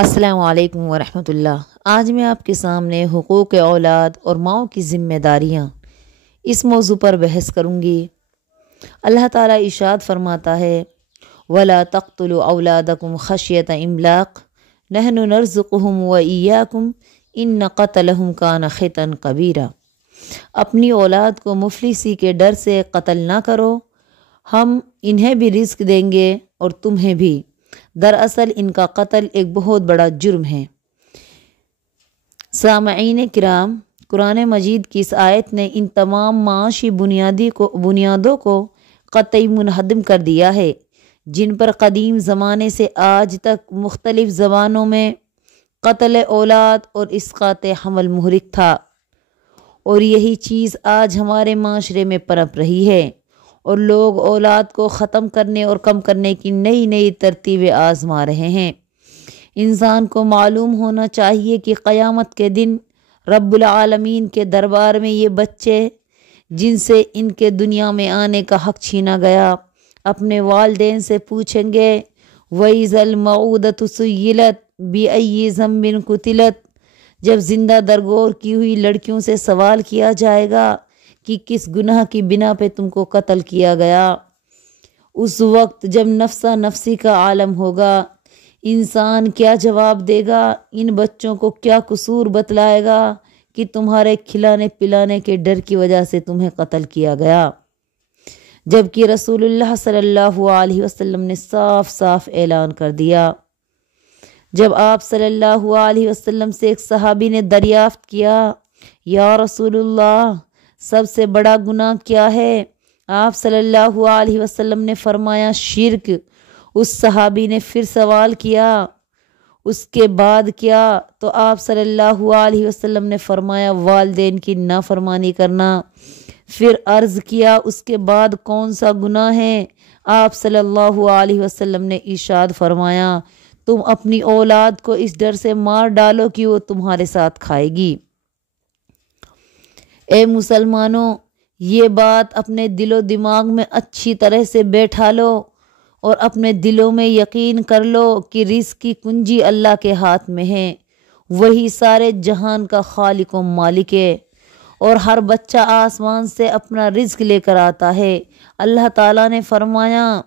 السلام علیکم ورحمۃ اللہ۔ آج میں آپ کے سامنے حقوق اولاد اور ماؤں کی ذمہ داریاں اس موضوع پر بحث کروں گی۔ اللہ تعالیٰ ارشاد فرماتا ہے وَلَا تَقْتُلُوا أَوْلَادَكُمْ خَشْيَةَ إِمْلَاقٍ نَحْنُ نَرْزُقُهُمْ وَإِيَّاكُمْ إِنَّ قَتْلَهُمْ كَانَ خِطْئًا كَبِيرًا۔ اپنی اولاد کو مفلسی کے ڈر سے قتل نہ کرو، ہم انہیں بھی رزق دیں گے اور تمہیں بھی، دراصل ان کا قتل ایک بہت بڑا جرم ہے۔ سامعین کرام، قرآن مجید کی اس آیت نے ان تمام معاشی بنیادوں کو قطعی منہدم کر دیا ہے جن پر قدیم زمانے سے آج تک مختلف زبانوں میں قتل اولاد اور اسقاط حمل محرک تھا، اور یہی چیز آج ہمارے معاشرے میں پنپ رہی ہے، اور لوگ اولاد کو ختم کرنے اور کم کرنے کی نئی نئی ترتیبیں آزما رہے ہیں۔ انسان کو معلوم ہونا چاہیے کہ قیامت کے دن رب العالمین کے دربار میں یہ بچے جن سے ان کے دنیا میں آنے کا حق چھینا گیا اپنے والدین سے پوچھیں گے وَإِذَا الْمَوْءُودَةُ سُئِّلَتْ بِأَيِّ ذَنبٍ قُتِلَتْ۔ جب زندہ درگور کی ہوئی لڑکیوں سے سوال کیا جائے گا کہ کس گناہ کی بنا پہ تم کو قتل کیا گیا، اس وقت جب نفسا نفسی کا عالم ہوگا، انسان کیا جواب دے گا؟ ان بچوں کو کیا قصور بتلائے گا کہ تمہارے کھلانے پلانے کے ڈر کی وجہ سے تمہیں قتل کیا گیا؟ جبکہ رسول اللہ صلی اللہ علیہ وسلم نے صاف صاف اعلان کر دیا۔ جب آپ صلی اللہ علیہ وسلم سے ایک صحابی نے دریافت کیا یا رسول اللہ سب سے بڑا گناہ کیا ہے؟ آپ صلی اللہ علیہ وسلم نے فرمایا شرک۔ اس صحابی نے پھر سوال کیا اس کے بعد کیا؟ تو آپ صلی اللہ علیہ وسلم نے فرمایا والدین کی نافرمانی کرنا۔ پھر عرض کیا اس کے بعد کون سا گناہ ہے؟ آپ صلی اللہ علیہ وسلم نے ارشاد فرمایا تم اپنی اولاد کو اس ڈر سے مار ڈالو کہ وہ تمہارے ساتھ کھائے گی۔ اے مسلمانوں، یہ بات اپنے دل و دماغ میں اچھی طرح سے بیٹھا لو اور اپنے دلوں میں یقین کر لو کہ رزق کی کنجی اللہ کے ہاتھ میں ہے، وہی سارے جہان کا خالق و مالک ہے، اور ہر بچہ آسمان سے اپنا رزق لے کر آتا ہے۔ اللہ تعالیٰ نے فرمایا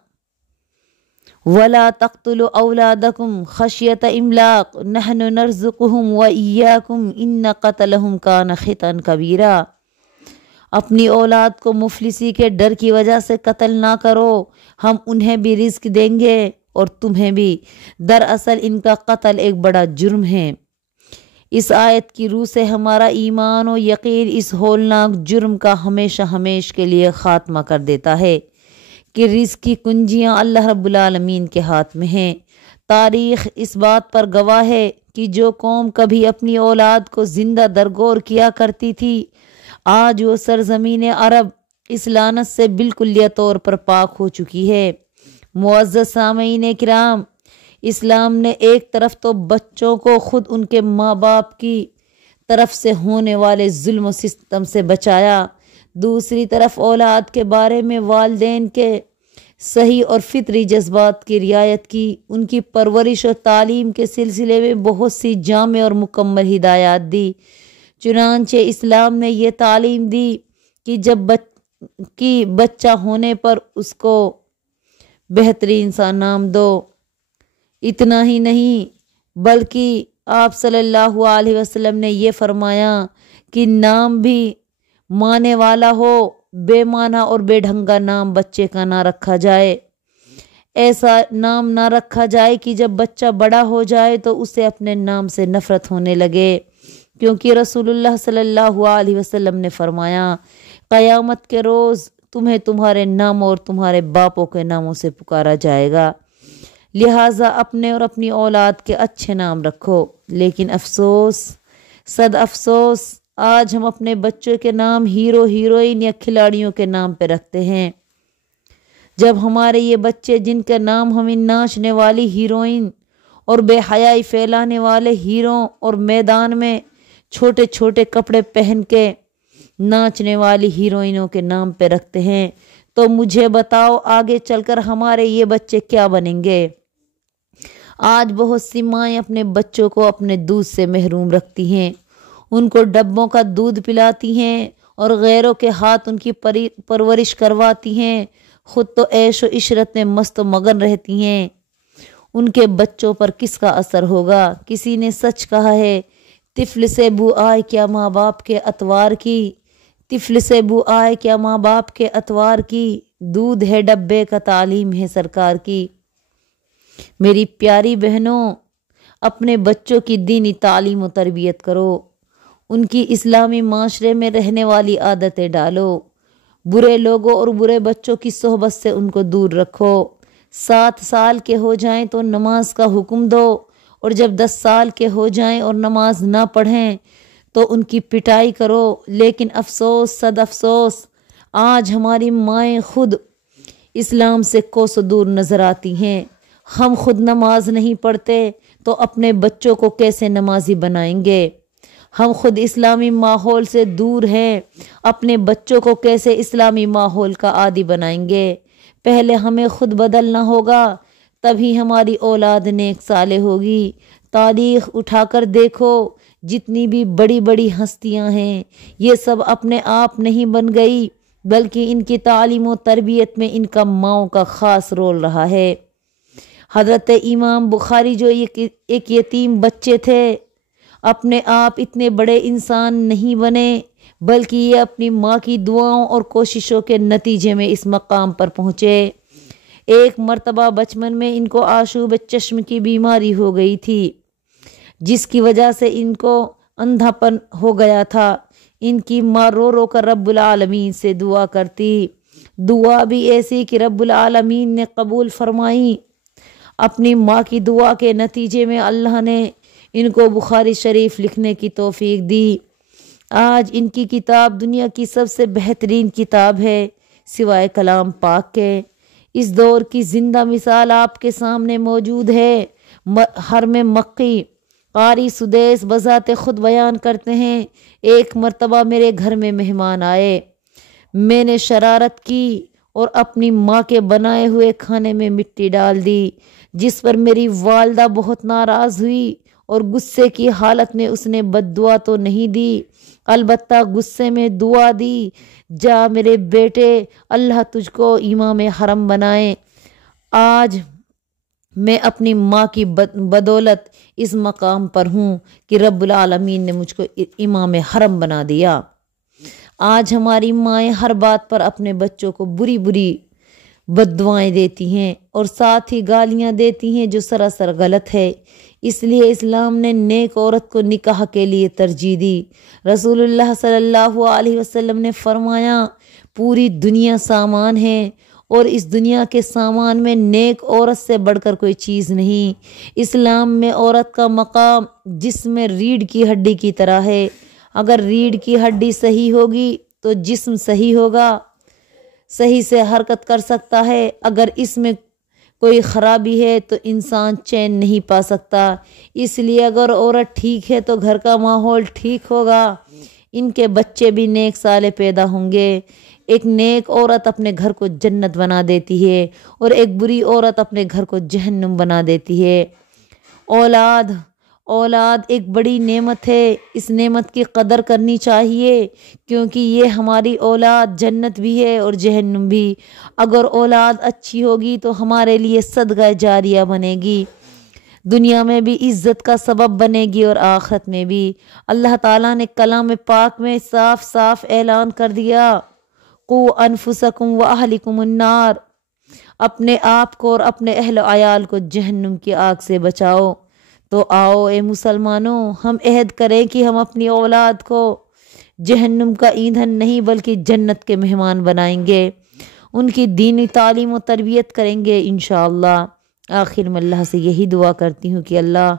وَلَا تَقْتُلُوا أَوْلَادَكُمْ خَشْيَةَ إِمْلَاقٍ نَحْنُ نَرْزُقُهُمْ وَإِيَّاكُمْ إِنَّ قَتْلَهُمْ كَانَ خِطْئًا كَبِيرًا۔ اپنی اولاد کو مفلسی کے ڈر کی وجہ سے قتل نہ کرو، ہم انہیں بھی رزق دیں گے اور تمہیں بھی، دراصل ان کا قتل ایک بڑا جرم ہے۔ اس آیت کی روح سے ہمارا ایمان و یقین اس ہولناک جرم کا ہمیشہ ہمیش کے لیے خاتمہ کر دیتا ہے کہ رزق کی کنجیاں اللہ رب العالمین کے ہاتھ میں ہیں۔ تاریخ اس بات پر گواہ ہے کہ جو قوم کبھی اپنی اولاد کو زندہ درگور کیا کرتی تھی، آج وہ سرزمین عرب اس لعنت سے بالکلیہ طور پر پاک ہو چکی ہے۔ معزز سامعین کرام، اسلام نے ایک طرف تو بچوں کو خود ان کے ماں باپ کی طرف سے ہونے والے ظلم و ستم سے بچایا، دوسری طرف اولاد کے بارے میں والدین کے صحیح اور فطری جذبات کی رعایت کی، ان کی پرورش اور تعلیم کے سلسلے میں بہت سی جامع اور مکمل ہدایات دی۔ چنانچہ اسلام نے یہ تعلیم دی کہ جب بچہ ہونے پر اس کو بہترین سا نام دو۔ اتنا ہی نہیں بلکہ آپ صلی اللہ علیہ وسلم نے یہ فرمایا کہ نام بھی معنی والا ہو، بے معنی اور بے ڈھنگا نام بچے کا نہ رکھا جائے۔ ایسا نام نہ رکھا جائے کہ جب بچہ بڑا ہو جائے تو اسے اپنے نام سے نفرت ہونے لگے، کیونکہ رسول اللہ صلی اللہ علیہ وسلم نے فرمایا قیامت کے روز تمہیں تمہارے نام اور تمہارے باپوں کے ناموں سے پکارا جائے گا، لہٰذا اپنے اور اپنی اولاد کے اچھے نام رکھو۔ لیکن افسوس، صد افسوس، آج ہم اپنے بچوں کے نام ہیرو ہیروئن یا کھلاڑیوں کے نام پہ رکھتے ہیں، جب ہمارے یہ بچے جن کا نام ہم ان ناچنے والی ہیروئن اور بے حیائی پھیلانے والے ہیرو اور میدان میں چھوٹے چھوٹے کپڑے پہن کے ناچنے والی ہیروئنوں کے نام پہ رکھتے ہیں، تو مجھے بتاؤ آگے چل کر ہمارے یہ بچے کیا بنیں گے؟ آج بہت سی مائیں اپنے بچوں کو اپنے دودھ سے محروم رکھتی ہیں، ان کو ڈبوں کا دودھ پلاتی ہیں اور غیروں کے ہاتھ ان کی پرورش کرواتی ہیں، خود تو عیش و عشرت میں مست و مگن رہتی ہیں۔ ان کے بچوں پر کس کا اثر ہوگا؟ کسی نے سچ کہا ہے، طفل سے بو آئے کیا ماں باپ کے اطوار کی، طفل سے بو آئے کیا ماں باپ کے اطوار کی، دودھ ہے ڈبے کا تعلیم ہے سرکار کی۔ میری پیاری بہنوں، اپنے بچوں کی دینی تعلیم و تربیت کرو، ان کی اسلامی معاشرے میں رہنے والی عادتیں ڈالو، برے لوگوں اور برے بچوں کی صحبت سے ان کو دور رکھو۔ 7 سال کے ہو جائیں تو نماز کا حکم دو، اور جب 10 سال کے ہو جائیں اور نماز نہ پڑھیں تو ان کی پٹائی کرو۔ لیکن افسوس صد افسوس، آج ہماری مائیں خود اسلام سے کوسوں دور نظر آتی ہیں۔ ہم خود نماز نہیں پڑھتے تو اپنے بچوں کو کیسے نمازی بنائیں گے؟ ہم خود اسلامی ماحول سے دور ہیں، اپنے بچوں کو کیسے اسلامی ماحول کا عادی بنائیں گے؟ پہلے ہمیں خود بدلنا ہوگا، تبھی ہماری اولاد نیک صالح ہوگی۔ تاریخ اٹھا کر دیکھو، جتنی بھی بڑی بڑی ہستیاں ہیں، یہ سب اپنے آپ نہیں بن گئی، بلکہ ان کی تعلیم و تربیت میں ان کا ماؤں کا خاص رول رہا ہے۔ حضرت امام بخاری جو ایک یتیم بچے تھے، اپنے آپ اتنے بڑے انسان نہیں بنے، بلکہ یہ اپنی ماں کی دعاؤں اور کوششوں کے نتیجے میں اس مقام پر پہنچے۔ ایک مرتبہ بچپن میں ان کو آشوب چشم کی بیماری ہو گئی تھی، جس کی وجہ سے ان کو اندھا پن ہو گیا تھا۔ ان کی ماں رو رو کر رب العالمین سے دعا کرتی، دعا بھی ایسی کہ رب العالمین نے قبول فرمائی۔ اپنی ماں کی دعا کے نتیجے میں اللہ نے ان کو بخاری شریف لکھنے کی توفیق دی۔ آج ان کی کتاب دنیا کی سب سے بہترین کتاب ہے سوائے کلام پاک کے۔ اس دور کی زندہ مثال آپ کے سامنے موجود ہے۔ حرم مکی قاری سدیس بذات خود بیان کرتے ہیں، ایک مرتبہ میرے گھر میں مہمان آئے، میں نے شرارت کی اور اپنی ماں کے بنائے ہوئے کھانے میں مٹی ڈال دی، جس پر میری والدہ بہت ناراض ہوئی اور غصے کی حالت میں اس نے بد دعا تو نہیں دی، البتہ غصے میں دعا دی، جا میرے بیٹے، اللہ تجھ کو امام حرم بنائے۔ آج میں اپنی ماں کی بدولت اس مقام پر ہوں کہ رب العالمین نے مجھ کو امام حرم بنا دیا۔ آج ہماری مائیں ہر بات پر اپنے بچوں کو بری بری بد دعائیں دیتی ہیں اور ساتھ ہی گالیاں دیتی ہیں، جو سراسر غلط ہے۔ اس لیے اسلام نے نیک عورت کو نکاح کے لیے ترجیح دی۔ رسول اللہ صلی اللہ علیہ وسلم نے فرمایا، پوری دنیا سامان ہے اور اس دنیا کے سامان میں نیک عورت سے بڑھ کر کوئی چیز نہیں۔ اسلام میں عورت کا مقام جسم میں ریڑھ کی ہڈی کی طرح ہے، اگر ریڑھ کی ہڈی صحیح ہوگی تو جسم صحیح ہوگا، صحیح سے حرکت کر سکتا ہے۔ اگر اس میں کوئی خرابی ہے تو انسان چین نہیں پا سکتا۔ اس لیے اگر عورت ٹھیک ہے تو گھر کا ماحول ٹھیک ہوگا، ان کے بچے بھی نیک صالح پیدا ہوں گے۔ ایک نیک عورت اپنے گھر کو جنت بنا دیتی ہے اور ایک بری عورت اپنے گھر کو جہنم بنا دیتی ہے۔ اولاد ایک بڑی نعمت ہے، اس نعمت کی قدر کرنی چاہیے، کیونکہ یہ ہماری اولاد جنت بھی ہے اور جہنم بھی۔ اگر اولاد اچھی ہوگی تو ہمارے لیے صدقہ جاریہ بنے گی، دنیا میں بھی عزت کا سبب بنے گی اور آخرت میں بھی۔ اللہ تعالیٰ نے کلام پاک میں صاف صاف اعلان کر دیا، قوا انفسکم واہلکم النار، اپنے آپ کو اور اپنے اہل و عیال کو جہنم کی آگ سے بچاؤ۔ تو آؤ اے مسلمانوں، ہم عہد کریں کہ ہم اپنی اولاد کو جہنم کا ایندھن نہیں بلکہ جنت کے مہمان بنائیں گے، ان کی دینی تعلیم و تربیت کریں گے انشاءاللہ۔ آخر میں اللہ سے یہی دعا کرتی ہوں کہ اللہ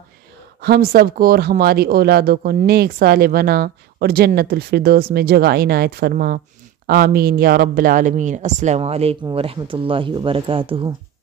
ہم سب کو اور ہماری اولادوں کو نیک صالح بنا اور جنت الفردوس میں جگہ عنایت فرما، آمین یا رب العالمین۔ السلام علیکم ورحمۃ اللہ وبرکاتہ۔